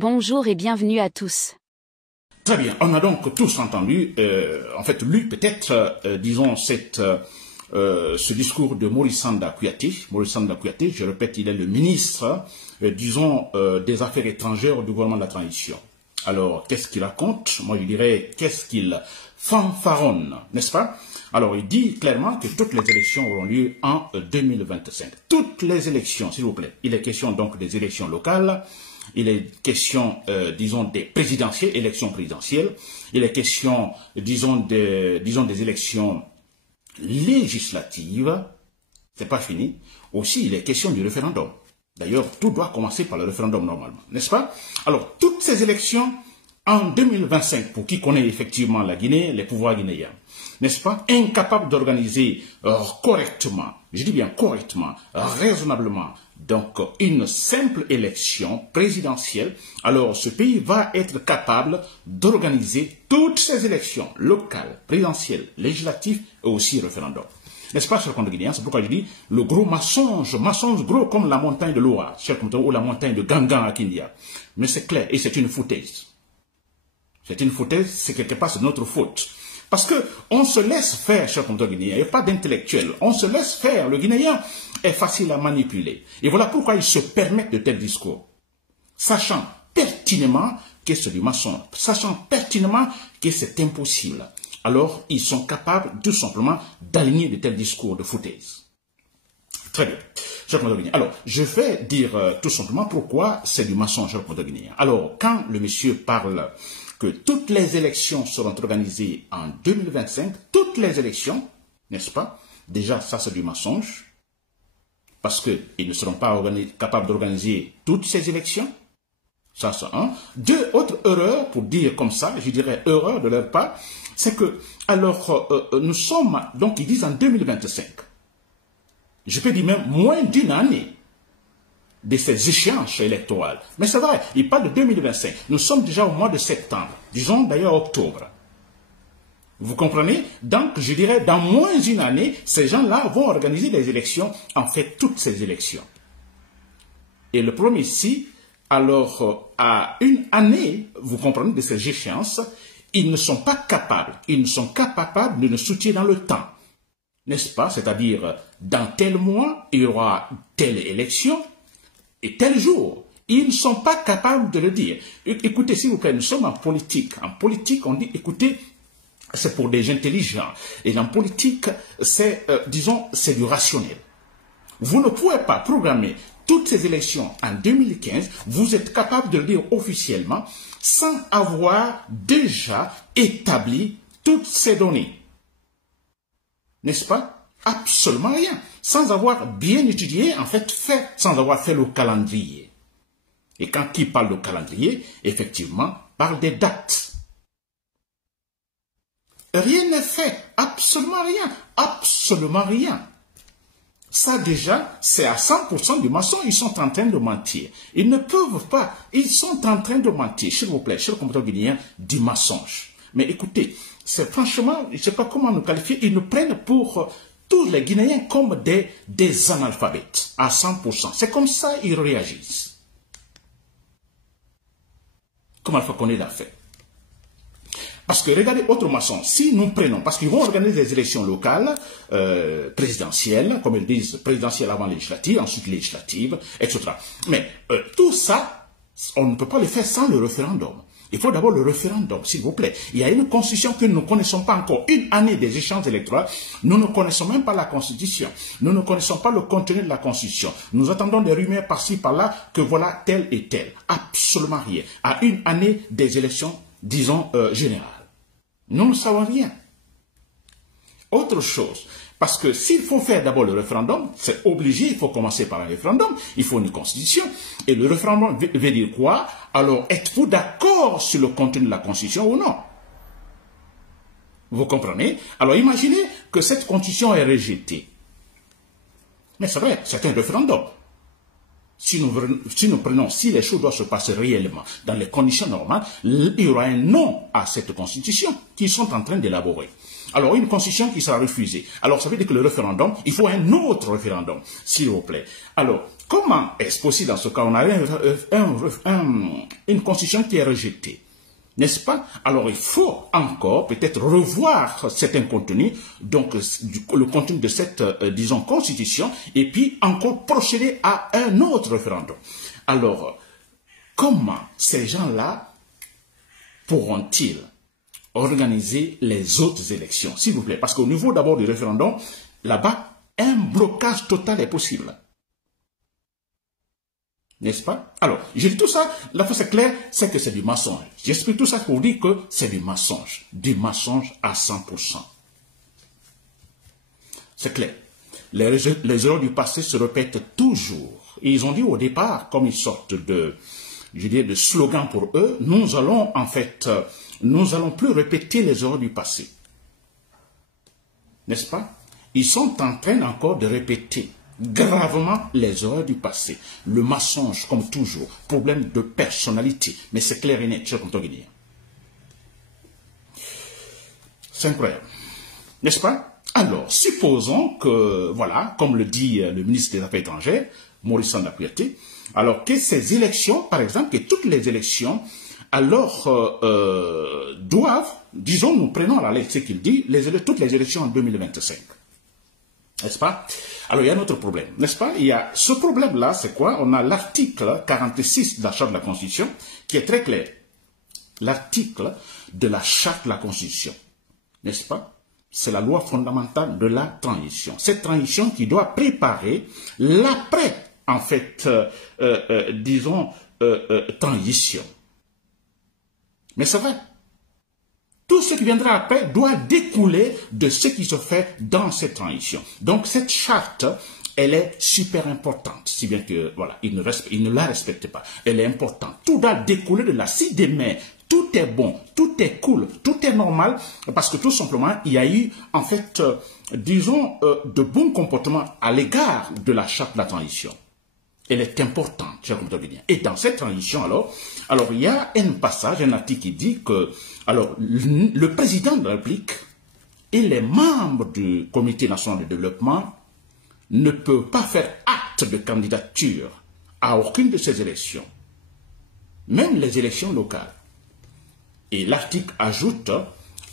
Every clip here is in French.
Bonjour et bienvenue à tous. Très bien, on a donc tous entendu, en fait lu peut-être, disons, ce discours de Maurice Sanda Kouyaté. Maurice Sanda Kouyaté, je répète, il est le ministre, disons, des Affaires étrangères du gouvernement de la transition. Alors, qu'est-ce qu'il raconte? Moi, je dirais, qu'est-ce qu'il fanfaronne, n'est-ce pas? Alors, il dit clairement que toutes les élections auront lieu en 2025. Toutes les élections, s'il vous plaît. Il est question donc des élections locales. Il est question, disons, des présidentielles, élections présidentielles. Il est question, disons, des élections législatives. C'est pas fini. Aussi, il est question du référendum. D'ailleurs, tout doit commencer par le référendum normalement, n'est-ce pas? Alors, toutes ces élections en 2025, pour qui connaît effectivement la Guinée, les pouvoirs guinéens, n'est-ce pas, incapables d'organiser correctement, je dis bien correctement, raisonnablement, donc une simple élection présidentielle, alors ce pays va être capable d'organiser toutes ces élections locales, présidentielles, législatives et aussi référendum. N'est-ce pas, cher compte guinéen? C'est pourquoi je dis le gros mensonge gros comme la montagne de Loa, cher compte, ou la montagne de Gangan à Kindia. Mais c'est clair et c'est une foutaise. C'est une foutaise, c'est quelque part c'est notre faute. Parce que on se laisse faire, cher compte guinéen, il n'y a pas d'intellectuel. On se laisse faire. Le Guinéen est facile à manipuler. Et voilà pourquoi ils se permettent de tels discours. Sachant pertinemment que c'est du mensonge. Sachant pertinemment que c'est impossible. Alors, ils sont capables tout simplement d'aligner de tels discours de foutaise. Très bien. Cher compte guinéen. Alors, je vais dire tout simplement pourquoi c'est du mensonge, cher compte guinéen. Alors, quand le monsieur parle que toutes les élections seront organisées en 2025, toutes les élections, n'est-ce pas? Déjà, ça c'est du mensonge, parce qu'ils ne seront pas capables d'organiser toutes ces élections. Ça c'est un. Deux autres erreurs, pour dire comme ça, je dirais erreur de leur part, c'est que, alors, nous sommes, donc ils disent en 2025. Je peux dire même moins d'une année de ces échéances électorales. Mais c'est vrai, il parle de 2025. Nous sommes déjà au mois de septembre, disons d'ailleurs octobre. Vous comprenez? Donc, je dirais, dans moins d'une année, ces gens-là vont organiser des élections, en fait, toutes ces élections. Et le problème ici, alors, à une année, vous comprenez, de ces échéances, ils ne sont pas capables de nous soutenir dans le temps. N'est-ce pas? C'est-à-dire, dans tel mois, il y aura telle élection, et tel jour, ils ne sont pas capables de le dire. Écoutez, s'il vous plaît, nous sommes en politique. En politique, on dit, écoutez, c'est pour des intelligents. Et en politique, c'est, disons, c'est du rationnel. Vous ne pouvez pas programmer toutes ces élections en 2015, vous êtes capable de le dire officiellement, sans avoir déjà établi toutes ces données. N'est-ce pas? Absolument rien. Sans avoir bien étudié, en fait, sans avoir fait le calendrier. Et quand qui parle de calendrier, effectivement, parle des dates. Rien n'est fait. Absolument rien. Absolument rien. Ça déjà, c'est à 100% du mensonge. Ils sont en train de mentir. Ils ne peuvent pas. Ils sont en train de mentir. S'il vous plaît, cher compatriote guinéen, du mensonge. Mais écoutez, c'est franchement, je ne sais pas comment nous qualifier. Ils nous prennent pour tous les Guinéens comme des analphabètes, à 100%. C'est comme ça qu'ils réagissent. Comme Alpha Condé l'a fait. Parce que regardez, autrement, si nous prenons, parce qu'ils vont organiser des élections locales, présidentielles, comme ils disent, présidentielles avant législatives, ensuite législatives, etc. Mais tout ça, on ne peut pas le faire sans le référendum. Il faut d'abord le référendum, s'il vous plaît. Il y a une constitution que nous ne connaissons pas encore. Une année des échéances électorales, nous ne connaissons même pas la constitution. Nous ne connaissons pas le contenu de la constitution. Nous attendons des rumeurs par-ci, par-là, que voilà tel et tel. Absolument rien. À une année des élections, disons, générales. Nous ne savons rien. Autre chose, parce que s'il faut faire d'abord le référendum, c'est obligé, il faut commencer par un référendum, il faut une constitution. Et le référendum veut dire quoi? Alors, êtes-vous d'accord sur le contenu de la constitution ou non? Vous comprenez? Alors, imaginez que cette constitution est rejetée. Mais c'est vrai, c'est un référendum. Si nous prenons, si les choses doivent se passer réellement dans les conditions normales, il y aura un non à cette constitution qu'ils sont en train d'élaborer. Alors, une constitution qui sera refusée. Alors, ça veut dire que le référendum, il faut un autre référendum, s'il vous plaît. Alors, comment est-ce possible dans ce cas? On a une constitution qui est rejetée. N'est-ce pas? Alors, il faut encore peut-être revoir certains contenus, donc le contenu de cette, disons, constitution, et puis encore procéder à un autre référendum. Alors, comment ces gens-là pourront-ils organiser les autres élections, s'il vous plaît? Parce qu'au niveau d'abord du référendum, là-bas, un blocage total est possible. N'est-ce pas? Alors, je dis tout ça, la fois c'est clair, c'est que c'est du mensonge. J'explique tout ça pour dire que c'est du mensonge à 100%. C'est clair. Les erreurs du passé se répètent toujours. Et ils ont dit au départ, comme une sorte de, je dirais, de slogan pour eux, nous allons en fait, nous allons plus répéter les erreurs du passé. N'est-ce pas? Ils sont en train encore de répéter gravement les erreurs du passé. Le mensonge, comme toujours, problème de personnalité. Mais c'est clair et net, cher Contoguinien. C'est incroyable. N'est-ce pas? Alors, supposons que, voilà, comme le dit le ministre des Affaires étrangères, Maurice Sanda-Kouyaté, alors que ces élections, par exemple, que toutes les élections, alors, doivent, disons, nous prenons à la lettre ce qu'il dit, toutes les élections en 2025. N'est-ce pas? Alors, il y a un autre problème, n'est-ce pas? Il y a ce problème-là, c'est quoi? On a l'article 46 de la Charte de la Constitution qui est très clair. L'article de la Charte de la Constitution, n'est-ce pas? C'est la loi fondamentale de la transition. Cette transition qui doit préparer l'après, en fait, disons, transition. Mais c'est vrai. Tout ce qui viendra après doit découler de ce qui se fait dans cette transition. Donc cette charte, elle est super importante, si bien que, voilà, il ne la respecte pas. Elle est importante. Tout doit découler de là. Si demain, tout est bon, tout est cool, tout est normal, parce que tout simplement, il y a eu, en fait, disons, de bons comportements à l'égard de la charte de la transition. Elle est importante, cher Contoguinien. Et dans cette transition, alors, il y a un passage, un article qui dit que, alors, le président de la République et les membres du Comité national de développement ne peuvent pas faire acte de candidature à aucune de ces élections, même les élections locales. Et l'article ajoute,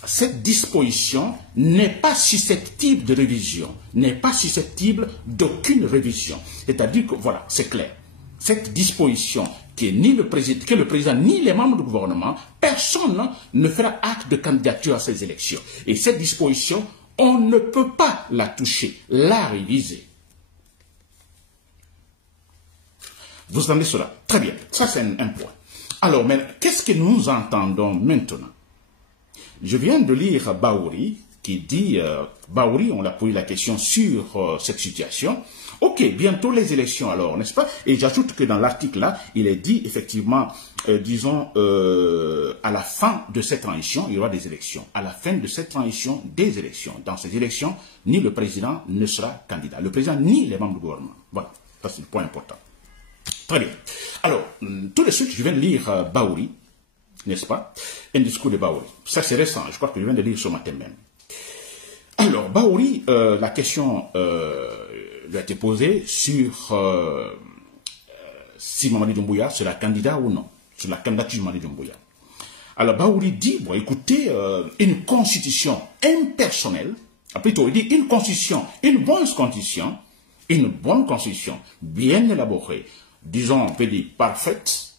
cette disposition n'est pas susceptible de révision, n'est pas susceptible d'aucune révision. C'est-à-dire que, voilà, c'est clair. Cette disposition que le président ni les membres du gouvernement, personne ne fera acte de candidature à ces élections. Et cette disposition, on ne peut pas la toucher, la réviser. Vous entendez cela? Très bien, ça c'est un point. Alors, mais qu'est-ce que nous entendons maintenant? Je viens de lire Baouri qui dit, Baouri, on l'a posé la question sur cette situation. Ok, bientôt les élections alors, n'est-ce pas? Et j'ajoute que dans l'article là, il est dit effectivement, disons, à la fin de cette transition, il y aura des élections. À la fin de cette transition, des élections. Dans ces élections, ni le président ne sera candidat. Le président ni les membres du gouvernement. Voilà, ça c'est le point important. Très bien. Alors, tout de suite, je viens de lire Baouri, n'est-ce pas? Un discours de Baouri. Ça c'est récent, je crois que je viens de lire ce matin même. Alors, Baouri, la question lui a été posée sur si Mamadi Doumbouya sera candidat ou non, sur la candidature de Mamadi Doumbouya. Alors, Baouri dit, bon, écoutez, une constitution impersonnelle, plutôt, il dit une constitution, une bonne constitution, bien élaborée, disons, on peut dire parfaite,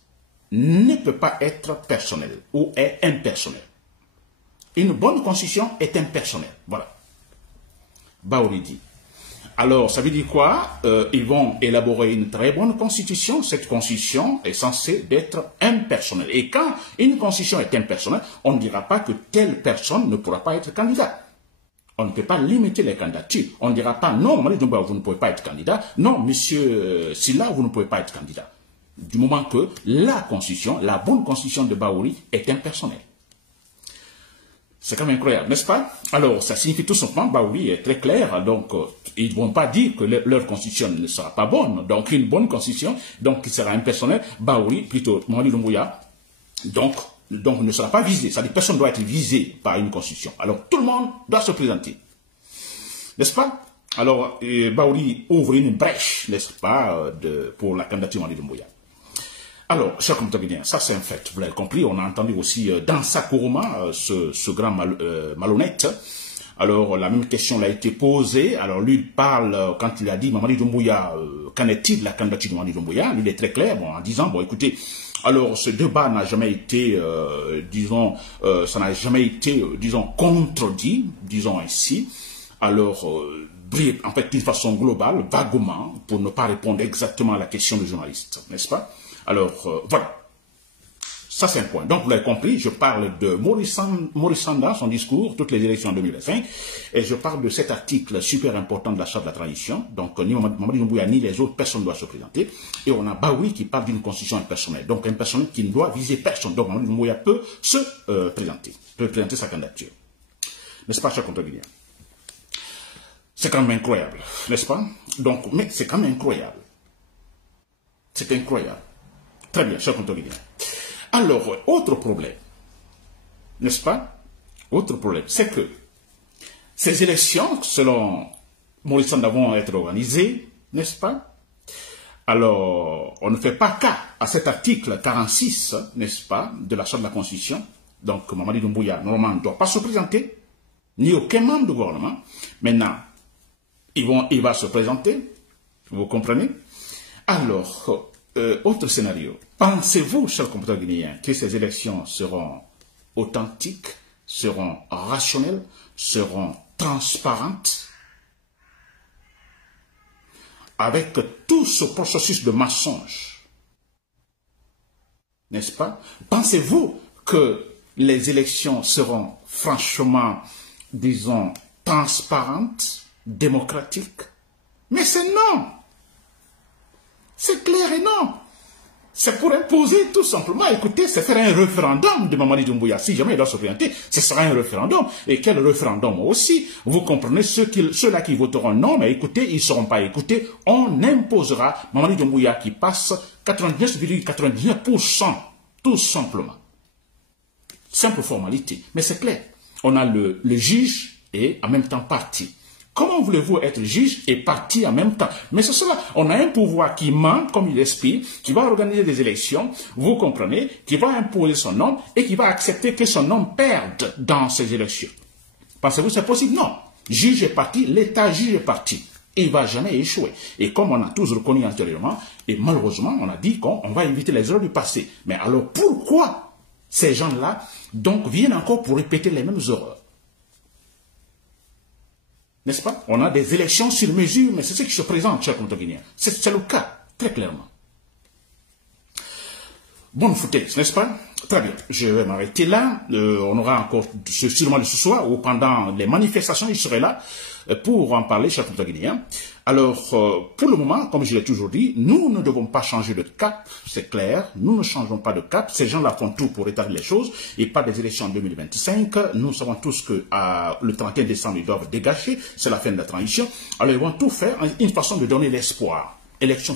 ne peut pas être personnelle ou est impersonnelle. Une bonne constitution est impersonnelle. Voilà. Baouri dit. Alors, ça veut dire quoi? Ils vont élaborer une très bonne constitution. Cette constitution est censée être impersonnelle. Et quand une constitution est impersonnelle, on ne dira pas que telle personne ne pourra pas être candidat. On ne peut pas limiter les candidatures. On ne dira pas, non, Mamadi Doumbouya, vous ne pouvez pas être candidat. Non, monsieur Sylla, vous ne pouvez pas être candidat. Du moment que la constitution, la bonne constitution de Baouri est impersonnelle. C'est quand même incroyable, n'est-ce pas? Alors, ça signifie tout simplement, Baouri est très clair, donc ils ne vont pas dire que leur constitution ne sera pas bonne. Donc, une bonne constitution, donc qui sera impersonnelle, Baouri, plutôt Mamadi Doumbouya, donc donc ne sera pas visé. C'est-à-dire personne ne doit être visé par une constitution. Alors tout le monde doit se présenter. N'est-ce pas? Alors, Baouri ouvre une brèche, n'est-ce pas, pour la candidature Mamadi Doumbouya. Alors, chers compatriotes, ça c'est un fait, vous l'avez compris, on a entendu aussi dans sa Kourouma, ce grand malhonnête. Alors, la même question l'a été posée. Alors, lui, il parle, quand il a dit Mamadi Doumbouya, qu'en est-il de la candidature de Mamadi Doumbouya? Lui, il est très clair, bon, en disant, bon, écoutez, alors, ce débat n'a jamais été, ça n'a jamais été, contredit, disons ainsi. Alors, en fait, d'une façon globale, vaguement, pour ne pas répondre exactement à la question du journaliste, n'est-ce pas? Alors, voilà. Ça, c'est un point. Donc, vous l'avez compris, je parle de Maurice Sanda, son discours, toutes les élections en 2005, et je parle de cet article super important de la Charte de la transition. Donc, ni Mamadi Doumbouya, ni les autres personnes ne doivent se présenter. Et on a Baouri qui parle d'une constitution impersonnelle. Donc, impersonnelle qui ne doit viser personne. Donc, Mamadi Doumbouya peut se présenter, peut présenter sa candidature. N'est-ce pas, chers compatriotes? C'est quand même incroyable, n'est-ce pas? Donc, mais c'est quand même incroyable. C'est incroyable. Très bien, chers compatriotes. Alors, autre problème, n'est-ce pas? Autre problème, c'est que ces élections, selon Maurice Sanda, vont être organisées, n'est-ce pas? Alors, on ne fait pas cas à cet article 46, n'est-ce pas, de la Charte de la Constitution. Donc, Mamadi Doumbouya, normalement, ne doit pas se présenter, ni aucun membre du gouvernement. Maintenant, il va se présenter, vous comprenez? Alors, autre scénario. Pensez-vous, chers compatriotes guinéens, que ces élections seront authentiques, seront rationnelles, seront transparentes? Avec tout ce processus de mensonge, n'est-ce pas? Pensez-vous que les élections seront franchement, disons, transparentes, démocratiques? Mais c'est non! C'est clair et non! C'est pour imposer tout simplement, écoutez, c'est faire un référendum de Mamadi Doumbouya. Si jamais il doit se présenter, ce sera un référendum. Et quel référendum aussi? Vous comprenez, ceux-là qui voteront non, mais écoutez, ils ne seront pas écoutés. On imposera Mamadi Doumbouya qui passe 99,99%, tout simplement. Simple formalité. Mais c'est clair. On a le juge et en même temps parti. Comment voulez-vous être juge et parti en même temps? Mais c'est cela, on a un pouvoir qui ment, comme il explique, qui va organiser des élections, vous comprenez, qui va imposer son nom et qui va accepter que son nom perde dans ces élections. Pensez-vous que c'est possible? Non. Juge est parti, l'État juge est parti. Il ne va jamais échouer. Et comme on a tous reconnu antérieurement, et malheureusement, on a dit qu'on va éviter les erreurs du passé. Mais alors pourquoi ces gens-là donc viennent encore pour répéter les mêmes erreurs? N'est-ce pas? On a des élections sur mesure, mais c'est ce qui se présente, chers compatriotes. C'est le cas, très clairement. Bonne foutaise, n'est-ce pas? Très bien, je vais m'arrêter là. On aura encore sûrement ce soir ou pendant les manifestations, il serait là pour en parler, chers compatriotes. Alors, pour le moment, comme je l'ai toujours dit, nous ne devons pas changer de cap, c'est clair. Nous ne changeons pas de cap. Ces gens-là font tout pour établir les choses et pas des élections en 2025. Nous savons tous que le 31 décembre, ils doivent dégager. C'est la fin de la transition. Alors, ils vont tout faire, une façon de donner l'espoir.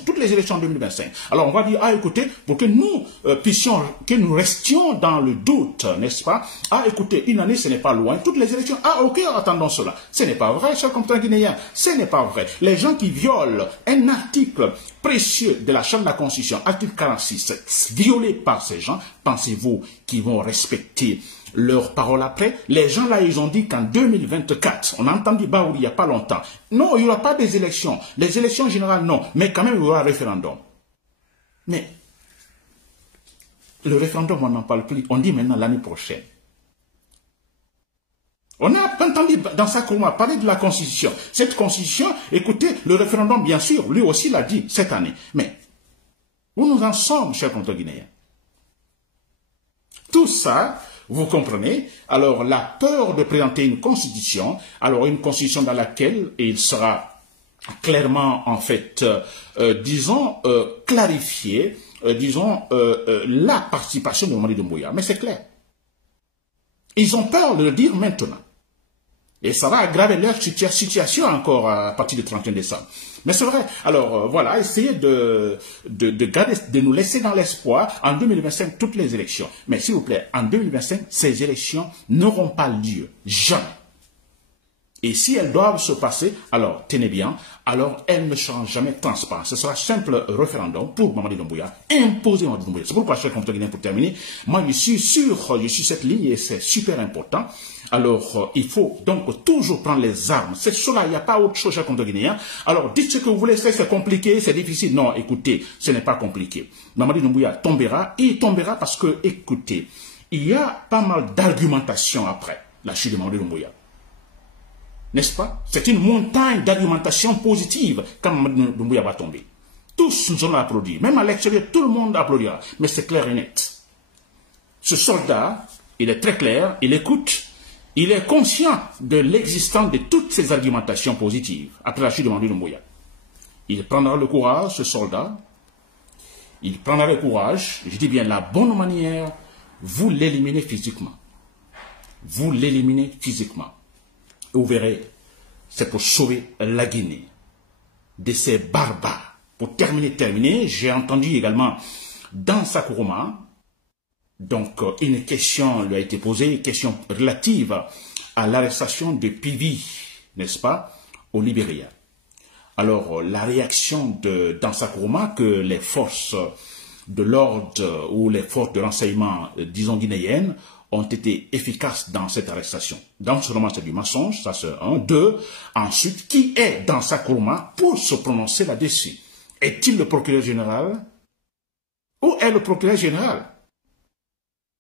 Toutes les élections en 2025. Alors on va dire, ah écoutez, pour que nous que nous restions dans le doute, n'est-ce pas? Ah écoutez, une année ce n'est pas loin, toutes les élections, ah ok, attendons cela. Ce n'est pas vrai, chers compatriotes guinéens, ce n'est pas vrai. Les gens qui violent un article précieux de la Charte de la Constitution, article 46, violé par ces gens, pensez-vous qu'ils vont respecter leur parole après? Les gens là, ils ont dit qu'en 2024, on a entendu Baouri il n'y a pas longtemps, non, il n'y aura pas des élections. Les élections générales, non, mais quand même, il y aura un référendum. Mais le référendum, on n'en parle plus. On dit maintenant l'année prochaine. On a entendu dans sa Kourouma parler de la Constitution. Cette Constitution, écoutez, le référendum, bien sûr, lui aussi l'a dit cette année. Mais où nous en sommes, chers compatriotes guinéens? Tout ça, vous comprenez? Alors, la peur de présenter une constitution, alors une constitution dans laquelle il sera clairement, en fait, clarifié, la participation de Mamadi Doumbouya. Mais c'est clair. Ils ont peur de le dire maintenant. Et ça va aggraver leur situation encore à partir du 31 décembre. Mais c'est vrai. Alors voilà, essayez de nous laisser dans l'espoir en 2025 toutes les élections. Mais s'il vous plaît, en 2025, ces élections n'auront pas lieu. Jamais. Et si elles doivent se passer, alors tenez bien, alors elles ne seront jamais transparentes. Ce sera un simple référendum pour Mamadi Doumbouya, imposé Mamadi Doumbouya. C'est pourquoi, chers compatriotes guinéens, pour terminer, moi je suis cette ligne et c'est super important. Alors, il faut donc toujours prendre les armes. C'est cela, il n'y a pas autre chose, chers compatriotes guinéens. Alors, dites ce que vous voulez, c'est compliqué, c'est difficile. Non, écoutez, ce n'est pas compliqué. Mamadi Doumbouya tombera, il tombera parce que, écoutez, il y a pas mal d'argumentation après la chute de Mamadi Doumbouya. N'est-ce pas? C'est une montagne d'argumentation positive quand Mamadi Doumbouya va tomber. Tous nous allons applaudir. Même à l'extérieur, tout le monde applaudira. Mais c'est clair et net. Ce soldat, il est très clair, il écoute, il est conscient de l'existence de toutes ces argumentations positives après la chute de Mamadi Doumbouya. Il prendra le courage, ce soldat. Il prendra le courage, je dis bien la bonne manière, vous l'éliminez physiquement. Vous l'éliminez physiquement. Et vous verrez, c'est pour sauver la Guinée de ces barbares. Pour terminer, j'ai entendu également dans sa Nkouroma, donc une question lui a été posée, une question relative à l'arrestation de Pivi, n'est-ce pas, au Libéria. Alors, la réaction de Dansa Nkouroma que les forces de l'ordre ou les forces de renseignement, disons guinéennes, ont été efficaces dans cette arrestation. Donc, ce roman, c'est du mensonge, ça c'est un. Deux, ensuite, qui est Dansa Nkouroma pour se prononcer là-dessus? Est-il le procureur général? Où est le procureur général?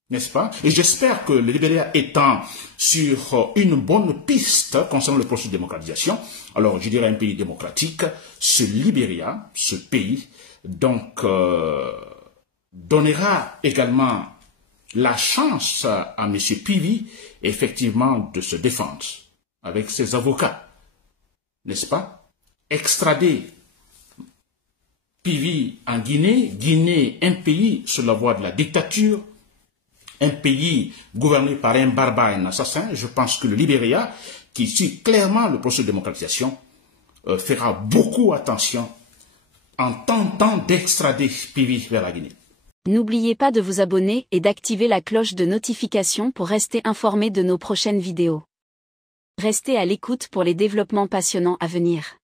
N'est-ce pas? Et j'espère que le Libéria étant sur une bonne piste concernant le processus de démocratisation, alors je dirais un pays démocratique, ce Libéria, ce pays, donc, donnera également la chance à M. Pivi, effectivement, de se défendre avec ses avocats, n'est-ce pas? Extrader Pivi en Guinée, Guinée, un pays sur la voie de la dictature, un pays gouverné par un barbare, un assassin. Je pense que le Libéria, qui suit clairement le processus de démocratisation, fera beaucoup attention en tentant d'extrader Pivi vers la Guinée. N'oubliez pas de vous abonner et d'activer la cloche de notification pour rester informé de nos prochaines vidéos. Restez à l'écoute pour les développements passionnants à venir.